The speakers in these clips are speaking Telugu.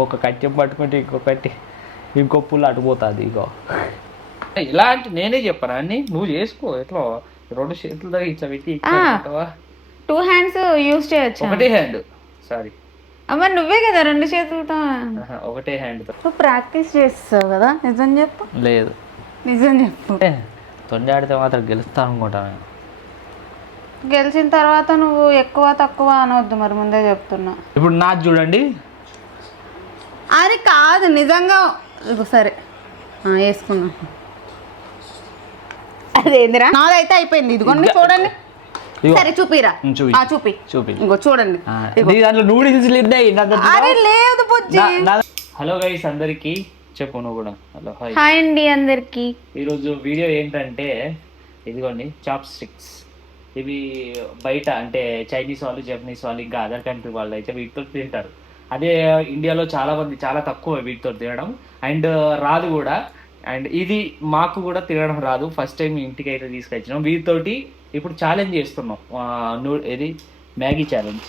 ఒక కట్టెం పట్టుకుంటే ఇంకో కట్టి ఇంకో పుల్ల అటుపోతుంది ఇగో. ఇలా అంటే నేనే చెప్పాను అన్ని? నువ్వు చేసుకో ఎట్లా? రెండు చేతులు దగ్గర ఇచ్చా పెట్టి? టూ హ్యాండ్స్ యూజ్ చేయొచ్చు? ఒకటే హ్యాండ్ సారీ అమ్మ నువ్వే కదా రెండు చేతులతో. ఒకటే హ్యాండ్ నువ్వు ప్రాక్టీస్ చేస్తావు కదా నిజం చెప్పు. లేదు. నిజం చెప్పు. ఏ, తొండి ఆడితే మాత్రం గెలుస్తా అనుకుంటాను నేను. గెలిచిన తర్వాత నువ్వు ఎక్కువ తక్కువ అనవద్దు మరి ముందే చెప్తున్నా. ఇప్పుడు నాది చూడండి. అది కాదు నిజంగా సరే ఆ, వేసుకున్నా అదేందిరా నాదైతే అయిపోయింది. ఇదిగోండి చూడండి. సరే చూపిరా. చూపి. ఆ, చూపి. చూపి. ఇంకో చూడండి. దాంట్లో నూడిల్స్ అరే లేదు బుజ్జి. హలో గైస్ అందరికి చెప్పు నువ్వు కూడా. Hello hi. హాయ్ అండి అందరికి. ఈరోజు వీడియో ఏంటంటే ఇదిగోండి చాప్ స్టిక్స్ ఇవి బయట అంటే చైనీస్ వాళ్ళు జపనీస్ వాళ్ళు ఇంకా అదర్ కంట్రీ వాళ్ళు అయితే వీటితో తింటారు. అదే ఇండియాలో చాలా మంది చాలా తక్కువ వీటితో తినడం. అండ్ రాదు కూడా. అండ్ ఇది మాకు కూడా తినడం రాదు. ఫస్ట్ టైం ఇంటికి అయితే తీసుకొచ్చినాం. వీటితోటి ఇప్పుడు ఛాలెంజ్ చేస్తున్నాం. ఇది మ్యాగీ ఛాలెంజ్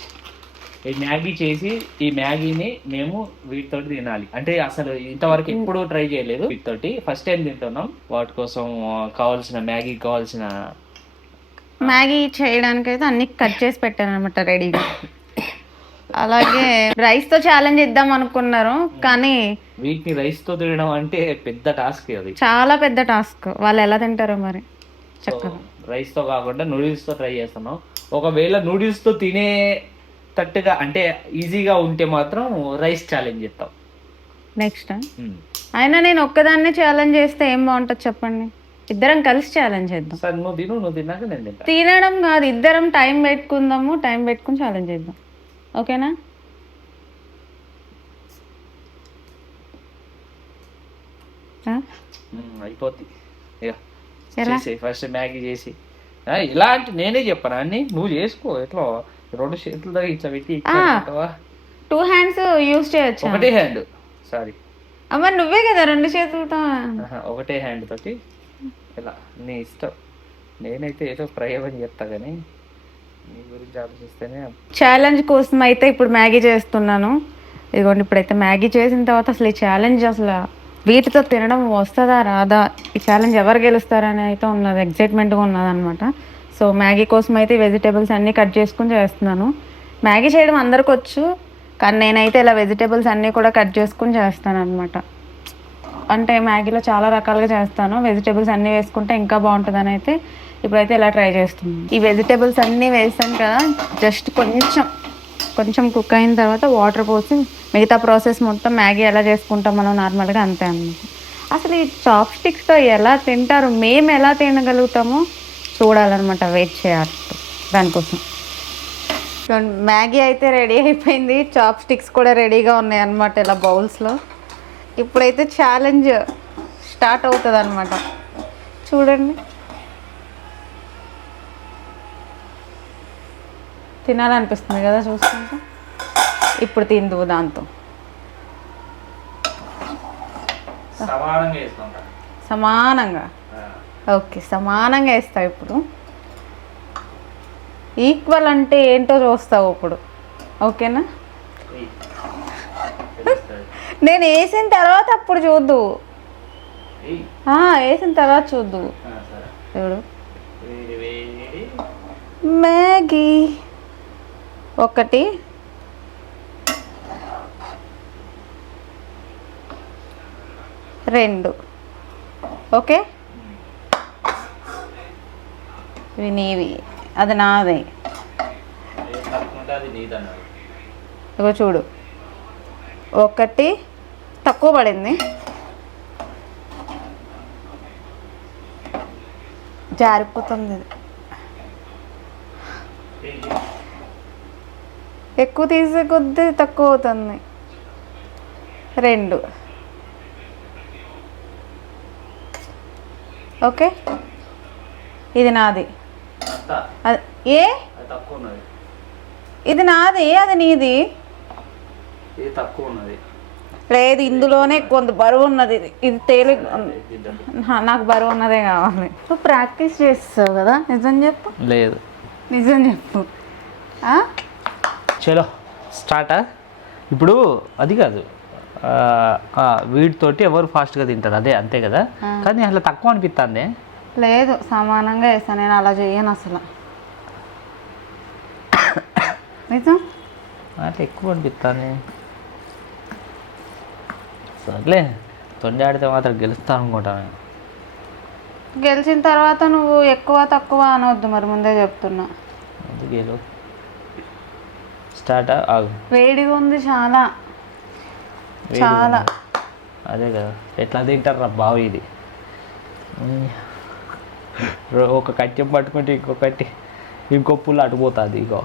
ఈ మ్యాగీ చేసి ఈ మ్యాగీని మేము వీటితోటి తినాలి. అంటే అసలు ఇంతవరకు ఎప్పుడు ట్రై చేయలేదు వీటితోటి. ఫస్ట్ టైం తింటున్నాం. వాటి కోసం కావాల్సిన మ్యాగీ కావాల్సిన మ్యాగీ చేయడానికి అయితే అన్ని కట్ చేసి పెట్టాను అనమాట రెడీగా. అలాగే రైస్తో ఛాలెంజ్ ఇద్దాం అనుకున్నారు కానీ వీటిని రైస్తో తినడం అంటే పెద్ద టాస్క్ అది. చాలా పెద్ద టాస్క్ వాళ్ళు ఎలా తింటారో మరి? చక్కగా. రైస్తో కాకుండా నూడిల్స్తో ట్రై చేస్తున్నాం. ఒకవేళ నూడిల్స్తో తినే తట్టుగా అంటే ఈజీగా ఉంటే మాత్రం రైస్ ఛాలెంజ్ చేస్తాం నెక్స్ట్ అయినా నేను ఒక్కదాన్నే ఛాలెంజ్ చేస్తే ఏం బాగుంటుంది చెప్పండి? ఇద్దరం కలిసి ఛాలెంజ్ చేద్దాం. నువ్వు తిను నువ్వు తిన్నాక నేను తినడం కాదు ఇద్దరం టైం పెట్టుకుందాము టైం పెట్టుకుని ఛాలెంజ్ చేద్దాం. ఓకేనా? అయిపోద్ది. ఫస్ట్ మ్యాగీ చేసి. ఇలా అంటే నేనే చెప్పాను అన్ని? నువ్వు చేసుకో ఎట్లా? రెండు చేతుల దగ్గర పెట్టి? టూ హ్యాండ్స్ యూజ్ చేయొచ్చు? ఒకటే హ్యాండ్ సారీ అమ్మ నువ్వే కదా రెండు చేతులతో. ఒకటే హ్యాండ్ తోటి. ఇలా నీ ఇష్టం. నేనైతే ఏదో ప్రయోగం చేస్తా కానీ ఛాలెంజ్ కోసం అయితే ఇప్పుడు మ్యాగీ చేస్తున్నాను. ఇదిగోండి ఇప్పుడైతే మ్యాగీ చేసిన తర్వాత అసలు ఈ ఛాలెంజ్ అసలు వీటితో తినడం వస్తుందా రాదా? ఈ ఛాలెంజ్ ఎవరు గెలుస్తారని అయితే ఉన్నది ఎగ్జైట్మెంట్గా ఉన్నది అనమాట సో మ్యాగీ కోసం అయితే వెజిటేబుల్స్ అన్నీ కట్ చేసుకుని చేస్తున్నాను. మ్యాగీ చేయడం అందరికి వచ్చు కానీ నేనైతే ఇలా వెజిటేబుల్స్ అన్నీ కూడా కట్ చేసుకుని చేస్తాను అనమాట అంటే మ్యాగీలో చాలా రకాలుగా చేస్తాను. వెజిటేబుల్స్ అన్నీ వేసుకుంటే ఇంకా బాగుంటుందని అయితే ఇప్పుడైతే ఇలా ట్రై చేస్తున్నాను. ఈ వెజిటేబుల్స్ అన్నీ వేసాను కదా జస్ట్ కొంచెం కొంచెం కుక్ అయిన తర్వాత వాటర్ పోసి మిగతా ప్రాసెస్ మొత్తం మ్యాగీ ఎలా చేసుకుంటాం మనం నార్మల్గా అంతే అన్నమాట. అసలు ఈ చాప్ స్టిక్స్తో ఎలా తింటారు మేము ఎలా తినగలుగుతామో చూడాలన్నమాట వెయిట్ చేయాలి దానికోసం. మ్యాగీ అయితే రెడీ అయిపోయింది చాప్ స్టిక్స్ కూడా రెడీగా ఉన్నాయి అన్నమాట ఇలా బౌల్స్లో. ఇప్పుడైతే ఛాలెంజ్ స్టార్ట్ అవుతుంది అనమాట చూడండి. తినాలనిపిస్తుంది కదా చూస్తుంటే? ఇప్పుడు తిందువు దాంతో. సమానంగా ఓకే సమానంగా వేస్తావు ఇప్పుడు. ఈక్వల్ అంటే ఏంటో చూస్తావు ఇప్పుడు. ఓకేనా? నేను వేసిన తర్వాత అప్పుడు చూద్దు. వేసిన తర్వాత చూద్దు. చూడు మ్యాగీ. ఒకటి. రెండు. ఓకే? ఇవి నీవి. అది నాది. ఇగో చూడు. ఒకటి తక్కువ పడింది. జారిపోతుంది ఇది. ఎక్కువ తీసే కొద్దీ తక్కువ అవుతుంది. రెండు. ఓకే? ఇది నాది. అది ఏ? ఇది నాది అది నీది. ఇది తక్కువ ఉన్నది లేదు ఇందులోనే కొంత బరువు ఉన్నది ఇది ఇది తేలిక హా, నాకు బరువు ఉన్నదే కావాలి. నువ్వు ప్రాక్టీస్ చేస్తావు కదా నిజం చెప్పు. లేదు. నిజం చెప్పు. ఆ? చలో స్టార్టా ఇప్పుడు అది కాదు. ఆ, ఆ, వీటితోటి ఎవరు ఫాస్ట్గా తింటారు? అదే అంతే కదా? కానీ అట్లా తక్కువ అనిపిస్తుంది లేదు సమానంగా వేస్తాను నేను అలా చేయను అసలు. నిజం? అట్లా ఎక్కువ అనిపిస్తుంది సర్లే తొండి ఆడితే మాత్రం గెలుస్తాను అనుకుంటాను గెలిచిన తర్వాత నువ్వు ఎక్కువ తక్కువ అనవద్దు మరి ముందే చెప్తున్నా. గెలు స్టార్ట్? ఆగు. వేడిగా ఉంది చాలా. చాలా. అదే కదా. ఎట్లా తింటారు రా బావు ఇది? ఒక కట్టెం పట్టుకుంటే ఇంకో కట్టి ఇంకో పుల్ల అటుపోతుంది ఇగో.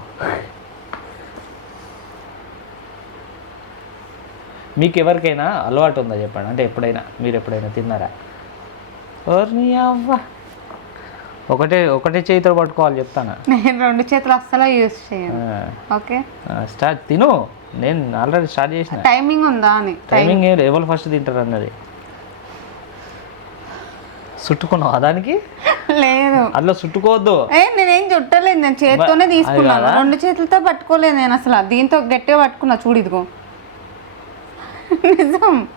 మీకు ఎవరికైనా అలవాటు ఉందా చెప్పండి? అంటే ఎప్పుడైనా మీరు ఎప్పుడైనా తిన్నారా? ఓర్ని అవ్వ. ఒకటే ఒకటే చేతితో పట్టుకోవాలి చెప్తాను? నేను రెండు చేతులు అస్సలు యూజ్ చేయను. ఓకే? స్టార్ట్ తిను. నేను ఆల్రెడీ స్టార్ట్ చేసిన. టైమింగ్ ఉందా అని? టైమింగ్ ఏం ఎవరు ఫస్ట్ తింటారు అన్నది. చుట్టుకున్నావు దానికి? లేదు. అందులో చుట్టుకోవద్దు. ఏ నేనేం చుట్టలేదు. నేను చేతితోనే తీసుకున్నాను? రెండు చేతులతో పట్టుకోలేదు నేను అసలు. దీంతో గట్టిగా పట్టుకున్నా. చూడు ఇదిగో. నిజం.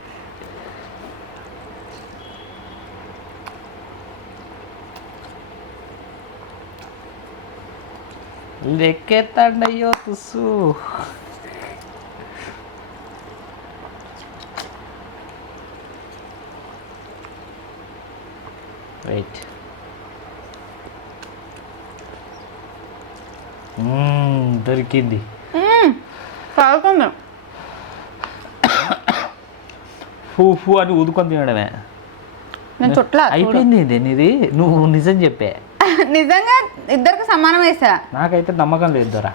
లెక్కెత్తండయ్యో తుస్సు. వెయిట్ దొరికింది. కాలుతుంది ఫూ ఫూ అని ఊదుకొని తినడమే. నేను చుట్లా. అయిపోయింది ఇది నీది. నువ్వు నిజం చెప్పే. నిజంగా ఇద్దరికి సమానం వేసా. నాకైతే నమ్మకం లేదు దొరా.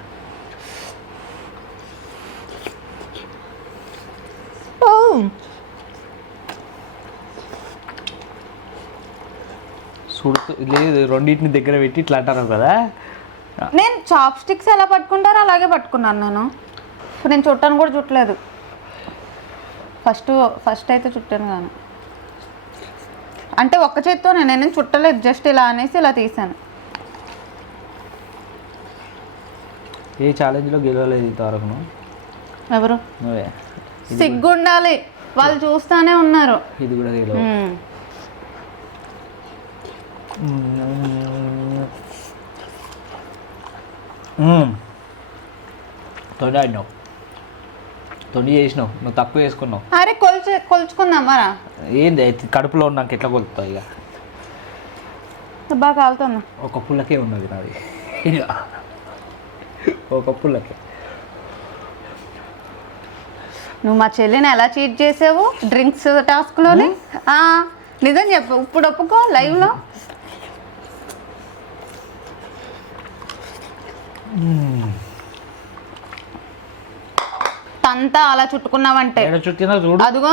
సుడుతూ లేదు రెండింటిని దగ్గర పెట్టి ఇట్లా అంటారు కదా. నేను చాప్ స్టిక్స్ ఎలా పట్టుకుంటారో అలాగే పట్టుకున్నాను నేను. నేను చుట్టాను కూడా చుట్టలేదు. ఫస్ట్ ఫస్ట్ అయితే చుట్టాను కానీ అంటే ఒక్క చేత్తో నేను చుట్టలేదు జస్ట్ ఇలా అనేసి ఇలా తీసాను ఏ ఛాలెంజ్లో గెలవలేదు ఇంతవరకు ఎవరు? నువ్వే. సిగ్గుండాలి. వాళ్ళు చూస్తానే ఉన్నారు. ఇది కూడా గెలవ మ్మ్. తొండి చేసినావు నువ్వు తక్కువ వేసుకున్నావు. అరే కొల్చు కొలుచుకుందాం మరా. ఏంది అయితే కడుపులో ఉన్నాక ఎట్లా కొలుతావు ఇక? బాగా కాలుతున్నా ఒక పుల్లకే ఉన్నది నాది. ఒక పుల్లకే. నువ్వు మా చెల్లిని ఎలా చీట్ చేసావు? డ్రింక్స్ టాస్క్లోని? నిజం చెప్పు ఇప్పుడు ఒప్పుకో లైవ్లో. తంతా అలా చుట్టుకున్నావంటే. చుట్టినా చూడు. అదిగో.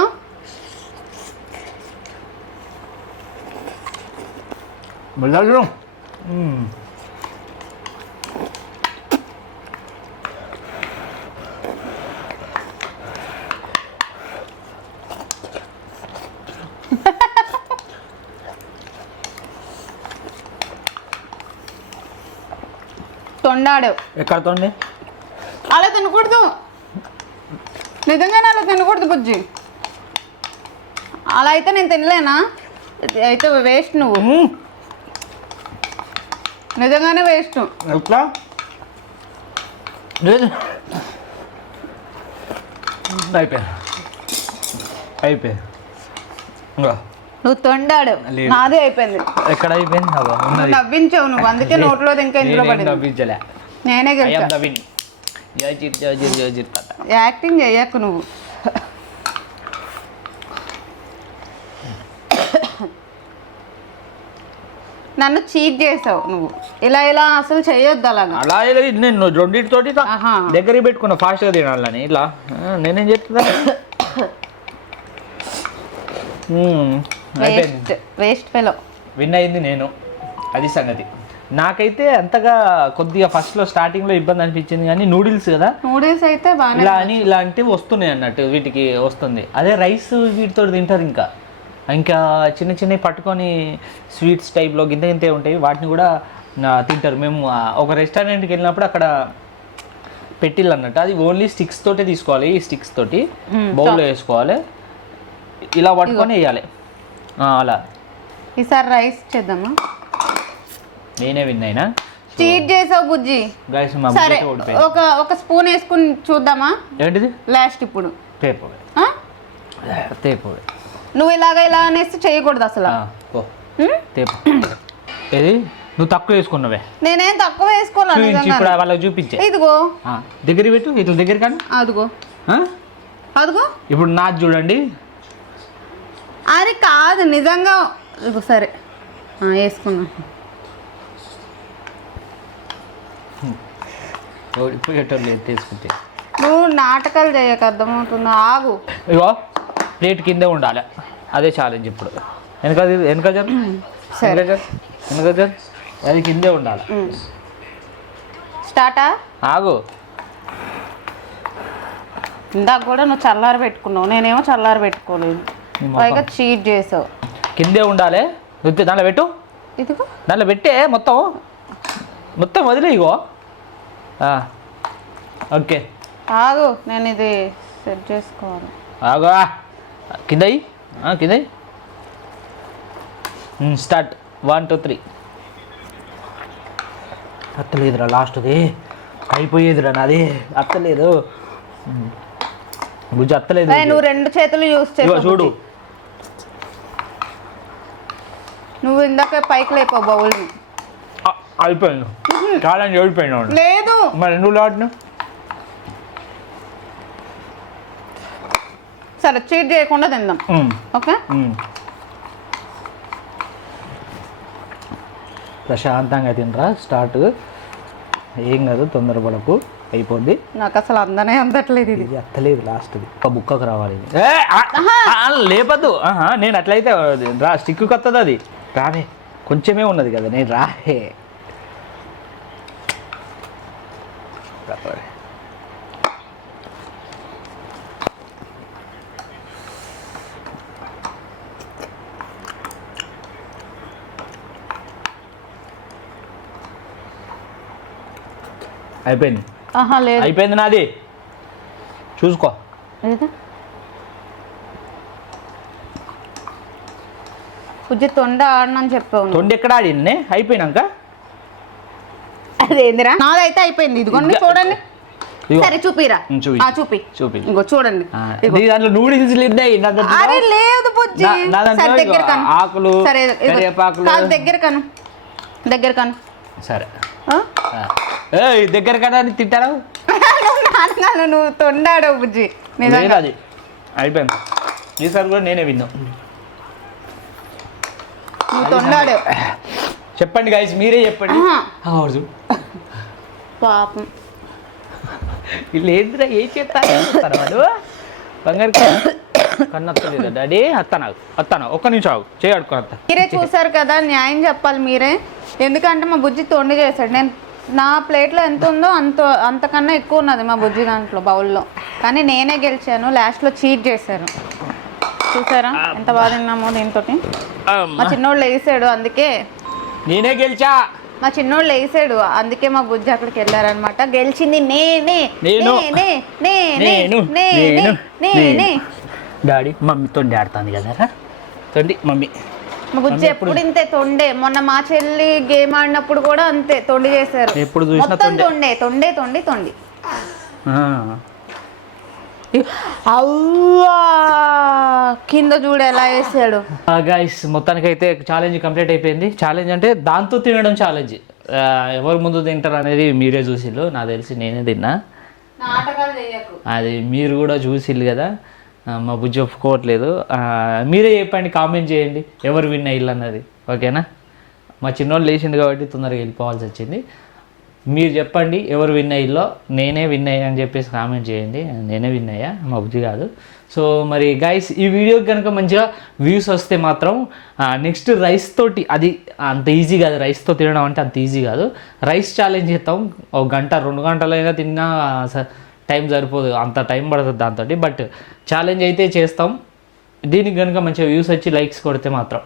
తొండాడు. ఎక్కడ తొండి? అలా తినకూడదు. నిజంగానే అలా తినకూడదు బుజ్జి. అలా అయితే నేను తినలేనా? అయితే వేస్ట్ నువ్వు. నిజంగానే వేస్ట్. ఎట్లా? లేదు. అయిపోయా అయిపోయా ఇంకా. నువ్వు తొండాడు. నాదే అయిపోయింది. ఎక్కడ అయిపోయింది? నవ్వించావు నువ్వు. అందుకే నోట్లో ఇంకా ఇందులో నేనేం పడింది. నేనే గెలిచా. యాక్టింగ్ చెయ్యకు నువ్వు. నన్ను చీట్ చేసావు నువ్వు. ఇలా ఇలా అసలు చేయొద్దు అలాగా. అలా ఇలా నేను రెండింటితోటి. దగ్గరికి పెట్టుకున్నా ఫాస్ట్గా తినాలని. ఇట్లా. ఆ, నేనేం చెప్తున్నా వేస్ట్ ఫెలో విన్ అయింది నేను. అది సంగతి. నాకైతే అంతగా కొద్దిగా ఫస్ట్లో స్టార్టింగ్లో ఇబ్బంది అనిపించింది కానీ నూడిల్స్ కదా. నూడిల్స్ అయితే ఇలా అని ఇలాంటివి వస్తున్నాయి అన్నట్టు వీటికి వస్తుంది. అదే రైస్ వీటితో తింటారు ఇంకా. ఇంకా చిన్న చిన్నవి పట్టుకొని స్వీట్స్ టైప్లో గింత గింతే ఉంటాయి. వాటిని కూడా తింటారు. మేము ఒక రెస్టారెంట్కి వెళ్ళినప్పుడు అక్కడ పెట్టిల్లు అన్నట్టు. అది ఓన్లీ స్టిక్స్ తోటే తీసుకోవాలి. ఈ స్టిక్స్ తోటి బౌల్లో వేసుకోవాలి. ఇలా పట్టుకొని వేయాలి. అలా. ఈసారి రైస్ చేద్దామా? నేనే విన్ అయినా? చీట్ చేసావు బుజ్జి. గైస్ మా సరే ఒక ఒక స్పూన్ వేసుకుని చూద్దామా? ఏంటిది? లాస్ట్ ఇప్పుడు. తేపు ఆ? తేపు నువ్వు ఇలాగ ఇలా అనేసి చేయకూడదు అసలు? తేపు ఏది? నువ్వు తక్కువ వేసుకున్నావే. నేనేం తక్కువ నిజంగా ఇప్పుడు వాళ్ళకి చూపించే. ఇదిగో. దగ్గర పెట్టు ఇట్లా దగ్గర కానీ అదిగో? అదిగో. ఇప్పుడు నాది చూడండి. అది కాదు నిజంగా. సరే. వేసుకున్నా. ఓడిపోయేటోళ్ళు తీసుకుంటే? నువ్వు నాటకాలు చేయక అర్థమవుతుంది? ఆగు. ఇగో ప్లేట్ కిందే ఉండాలి. అదే ఛాలెంజ్ ఇప్పుడు. వెనక వెనక జరు. సరే. వెనక జరు. అది కిందే ఉండాలి. స్టార్టా? ఆగు. ఇందాక కూడా నువ్వు చల్లారి పెట్టుకున్నావు. నేనేమో చల్లారి పెట్టుకోలేదు. పైగా చీట్ చేసావు. కిందే ఉండాలి. దాంట్లో పెట్టు. ఇదిగో. దాంట్లో పెట్టే మొత్తం. మొత్తం వదిలే ఇగో. ఓకే. ఆగు నేను ఇది సెట్ చేసుకోవాలి. ఆగో కింద కింద స్టార్ట్. One two three. అత్తలేదురా లాస్ట్ది. అయిపోయేదిరా నాది. అత్తలేదు. బుజ్జి అత్తలేదు. నువ్వు రెండు చేతులు యూస్ చేసావు చూడు. నువ్వు ఇందాక పైకి లేపావు బౌల్ని. ఆ, ఛాలెంజ్ ఓడిపోయినాడు లేదు. మరి నువ్వు ఆడినావు సరే చీట్ చేయకుండా తిందాం. ఓకే. ప్రశాంతంగా తినరా స్టార్ట్ ఏం కాదు తొందరపడకు అయిపోద్ది. నాకు అసలు అందనే అందట్లేదు ఇది. అత్తలేదు లాస్ట్ ఒక బుక్కకు రావాలి లేపద్దు. నేను అట్లయితే రా స్టిక్ కొత్తది అది. రావే. కొంచెమే ఉన్నది కదా నేను రాహే అయిపోయింది. ఆహా లేదు. అయిపోయింది నాది. చూసుకో? బుజ్జి తొండ ఆడనని చెప్పావు. తొండి ఎక్కడ ఆడింది? అయిపోయినాక? అదేందిరా? నాదైతే అయిపోయింది. ఇదిగోండి చూడండి. సరే చూపిరా. చూపి. చూపి. ఇంకో చూడండి. దాంట్లో నూడిల్స్ అరే లేదు బుజ్జి. సరే దగ్గర కను ఆకులు, సరే దగ్గర కను దగ్గర కను సరే. దగ్గర కదా అని తింటారా నువ్వు నాన్నగారు నువ్వు తొండాడవు బుజ్జి. అది. అయిపోయింది. ఈసారి కూడా నేనే విన్నా. నువ్వు తొండాడావు. చెప్పండి గైస్ మీరే చెప్పండి. పాపం. వీళ్ళు ఏం చేస్తారు వాళ్ళు? బంగారు కన్నత్తలేదా డాడీ? అత్తనా అత్తనా ఒక్క నిమిషం ఆగు. చేయి అడుకో అత్త. మీరే చూసారు కదా న్యాయం చెప్పాలి మీరే. ఎందుకంటే మా బుజ్జి తొండి చేశాడు. నేను నా ప్లేట్లో ఎంత ఉందో అంత అంతకన్నా ఎక్కువ ఉన్నది మా బుజ్జి దాంట్లో బౌల్లో. కానీ నేనే గెలిచాను లాస్ట్లో చీట్ చేశారు. చూసారా? ఎంత బాగా తిన్నామో దీంతో మా చిన్నోళ్ళు వేసాడు అందుకే. నేనే గెలిచా. మా చిన్నోళ్ళు వేసాడు అందుకే మా బుజ్జి అక్కడికి వెళ్ళారనమాట గెలిచింది నేనే. నేను. నేనే. నేనే. నేను. నేనే. నేను. నేనే. నేను. డాడీ మమ్మీతో ఆడుతుంది కదా తొండి మమ్మీ. మా బుజ్జి ఎప్పుడు? ఇంతే తొండే. మొన్న మా చెల్లి గేమ్ ఆడినప్పుడు కూడా అంతే తొండి చేశారు. ఎప్పుడు చూసినా మొత్తం తొండే. తొండే. తొండే తొండి తొండి. ఆ. అవ్వా! కింద చూడు ఎలా వేసాడు. గాయస్ మొత్తానికి అయితే ఛాలెంజ్ కంప్లీట్ అయిపోయింది. ఛాలెంజ్ అంటే దాంతో తినడం ఛాలెంజ్ ఎవరు ముందు తింటారు అనేది మీరే చూసిల్లు. నాకు తెలిసి నేనే తిన్నా. అది మీరు కూడా చూసిల్లు కదా. మా బుజ్జి ఒప్పుకోవట్లేదు. మీరే చెప్పండి కామెంట్ చేయండి. ఎవరు విన్ అయ్యిల్లు అన్నది. ఓకేనా మా చిన్నోళ్ళు లేచిండు కాబట్టి తొందరగా వెళ్ళిపోవాల్సి వచ్చింది. మీరు చెప్పండి ఎవరు విన్ అయ్యిలో నేనే విన్ అయ్యా అని చెప్పేసి కామెంట్ చేయండి. నేనే విన్ అయ్యా మా బుద్ధి కాదు. సో మరి గైస్ ఈ వీడియోకి కనుక మంచిగా వ్యూస్ వస్తే మాత్రం నెక్స్ట్ రైస్ తోటి అది అంత ఈజీ కాదు. రైస్తో తినడం అంటే అంత ఈజీ కాదు. రైస్ ఛాలెంజ్ చేస్తాం. ఒక గంట రెండు గంటలైనా తిన్నా స- టైం సరిపోదు. అంత టైం పడుతుంది దాంతో బట్ ఛాలెంజ్ అయితే చేస్తాం. దీనికి కనుక మంచిగా వ్యూస్ వచ్చి లైక్స్ కొడితే మాత్రం.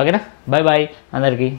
ఓకేనా బాయ్ బాయ్ అందరికీ.